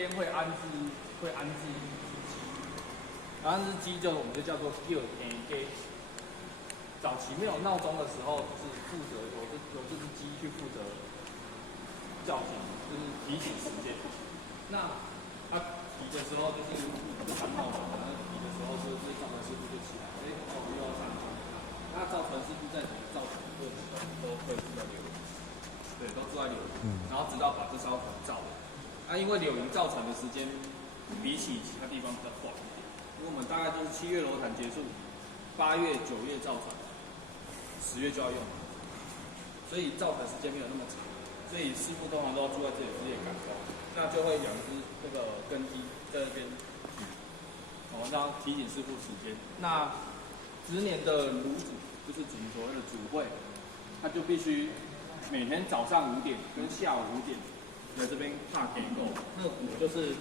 边会安置一只鸡，然后那只鸡我们就叫做叫鸡。早期没有闹钟的时候，就是负责有这只鸡去负责叫醒，就是提醒时间。那它提的时候就是传闹钟，然后提的时候就是造船师傅就起来，又要上课。那造船师傅在整个造船的过程中都会住在柳营，对，都住在柳营，然后直到把这艘船造了。因为柳营造船的时间比起其他地方比较短一点，因为我们大概就是7月楼潭结束，8月、9月造船，10月就要用了，所以造船时间没有那么长，所以师傅通常都要住在这里日夜赶工，那就会养只那个根基在那边，让提醒师傅时间。那10年的炉主就是我们所谓的主会，他就必须每天早上5点跟下午5点来这边踏给够，那个鼓就是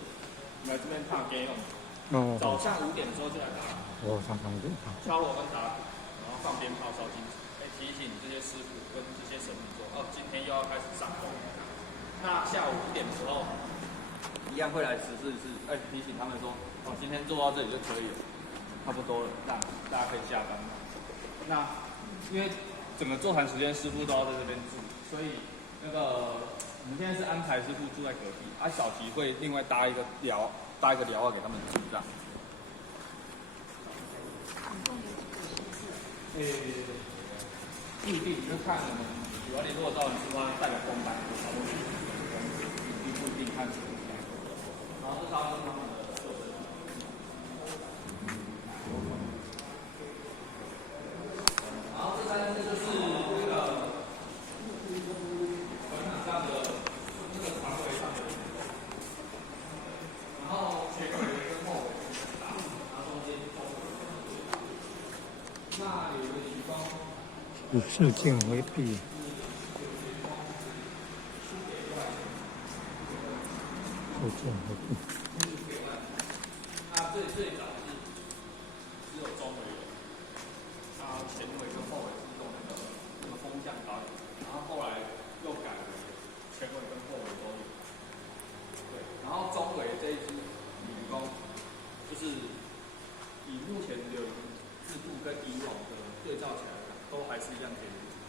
来这边踏给哦。早上5点的时候就来打，敲锣跟打鼓，然后放鞭炮烧金纸，提醒这些师傅跟这些神明说，今天又要开始上工。那下午5点的时候，一样会来指示提醒他们说，今天做到这里就可以了，差不多了，让大家可以下班。那因为整个坐船时间师傅都要在这边住，所以我们现在是安排师傅住在隔壁，小吉会另外搭一个寮给他们住这样。不一定，就看我们主要联络到人出发带的公版多少，不一定看什么。然后这是他们的设施。然后这3只就是船场上的船尾上的，然后前尾跟后尾打，然后中间那有一个地方。与事件为弊。事件为弊。那最早是只有中尾有，前尾跟后尾是用那个风向导引，然后后来又改为前尾跟后尾都有。对，然后中尾这一支女工，就是以目前柳营制度跟以往的对照起来，都还是一样给炉主。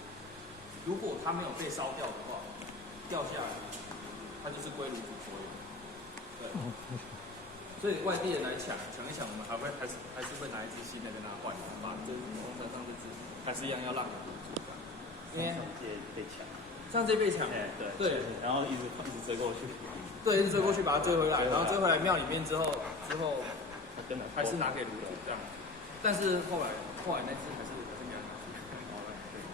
如果它没有被烧掉的话，掉下来，它就是归炉主所有。对。所以外地人来抢一抢，我们还是会拿一支新的跟他换，把这工程上这支还是一样要让给炉主。因为被抢，像这被抢，对，然后一直追过去，对，一直追过去把它追回来，然后追回来庙里面之后还是拿给炉主这样。但是后来那支还是没有拿去，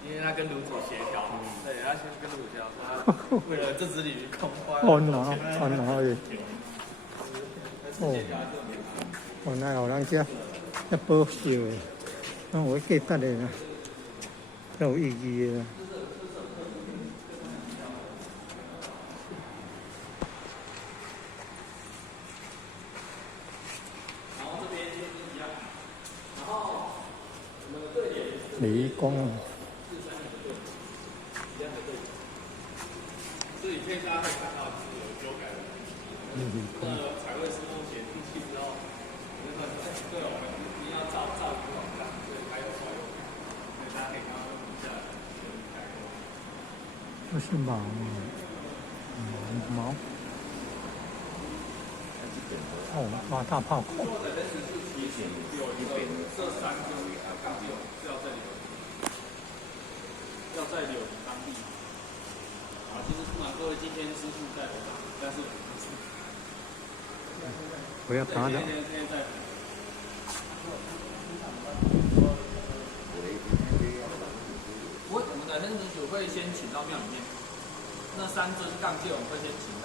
因为他跟炉主协调，对，他先跟炉主协调，说为了这支鲤鱼空花，那有人家要保佑的，那我记得的啦，有意义的。然后这边就是一样，然后我们的对联离宫。一样的对联，这里面大家可以看到就是有修改的。彩绘师傅写进去之后，对我们一定要照一个网站，对，还有所有，所以大家可以看到下来这是毛，毛。哇，大炮口。做的人只是提醒有一个这3个钢钉是要在柳营当地。其实不瞒各位，今天师傅在楼上，但是不要打扰。我们的人主会先请到庙里面，那3支杠线我们会先请